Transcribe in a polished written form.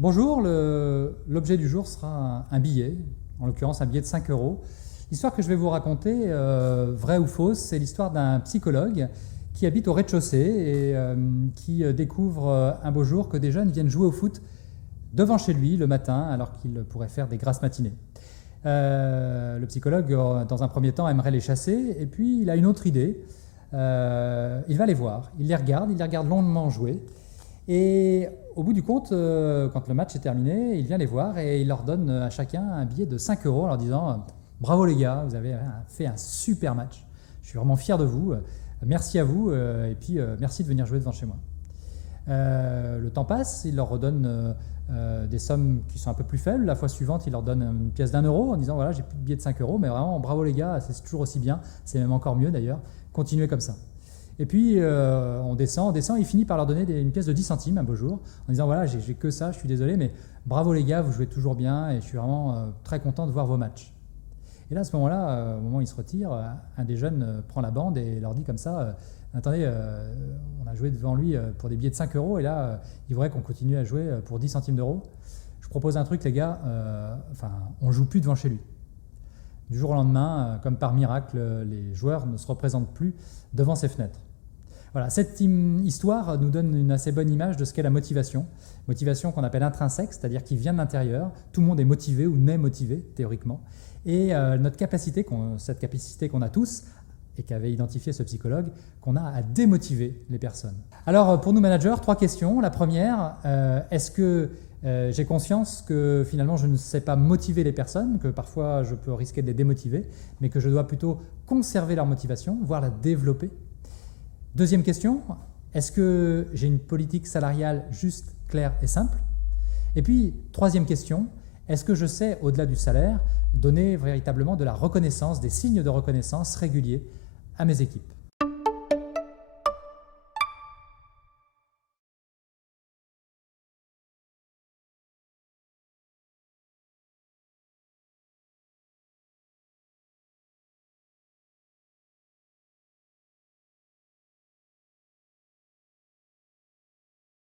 Bonjour, l'objet du jour sera un billet, en l'occurrence un billet de 5 euros. L'histoire que je vais vous raconter, vraie ou fausse, c'est l'histoire d'un psychologue qui habite au rez-de-chaussée et qui découvre un beau jour que des jeunes viennent jouer au foot devant chez lui le matin alors qu'il pourrait faire des grasses matinées. Le psychologue, dans un premier temps, aimerait les chasser et puis il a une autre idée. Il va les voir, il les regarde longuement jouer. Et au bout du compte, quand le match est terminé, il vient les voir et il leur donne à chacun un billet de 5 euros en leur disant « Bravo les gars, vous avez fait un super match. Je suis vraiment fier de vous. Merci à vous et puis merci de venir jouer devant chez moi. » Le temps passe, il leur redonne des sommes qui sont un peu plus faibles. La fois suivante, il leur donne une pièce d'1 euro en disant « Voilà, j'ai plus de billet de 5 euros, mais vraiment bravo les gars, c'est toujours aussi bien. C'est même encore mieux d'ailleurs. Continuez comme ça. » Et puis on descend, il finit par leur donner une pièce de 10 centimes un beau jour, en disant voilà, j'ai que ça, je suis désolé, mais bravo les gars, vous jouez toujours bien et je suis vraiment très content de voir vos matchs. Et là, à ce moment-là, au moment où ils se retirent, un des jeunes prend la bande et leur dit comme ça attendez, on a joué devant lui pour des billets de 5 euros et là, il voudrait qu'on continue à jouer pour 10 centimes d'euros. Je propose un truc, les gars, on ne joue plus devant chez lui. Du jour au lendemain, comme par miracle, les joueurs ne se représentent plus devant ses fenêtres. Voilà, cette histoire nous donne une assez bonne image de ce qu'est la motivation. Motivation qu'on appelle intrinsèque, c'est-à-dire qui vient de l'intérieur. Tout le monde est motivé ou naît motivé, théoriquement. Et cette capacité qu'on a tous, et qu'avait identifié ce psychologue, qu'on a à démotiver les personnes. Alors, pour nous managers, 3 questions. La première, est-ce que j'ai conscience que finalement je ne sais pas motiver les personnes, que parfois je peux risquer de les démotiver, mais que je dois plutôt conserver leur motivation, voire la développer. Deuxième question, est-ce que j'ai une politique salariale juste, claire et simple? Et puis, troisième question, est-ce que je sais, au-delà du salaire, donner véritablement de la reconnaissance, des signes de reconnaissance réguliers à mes équipes?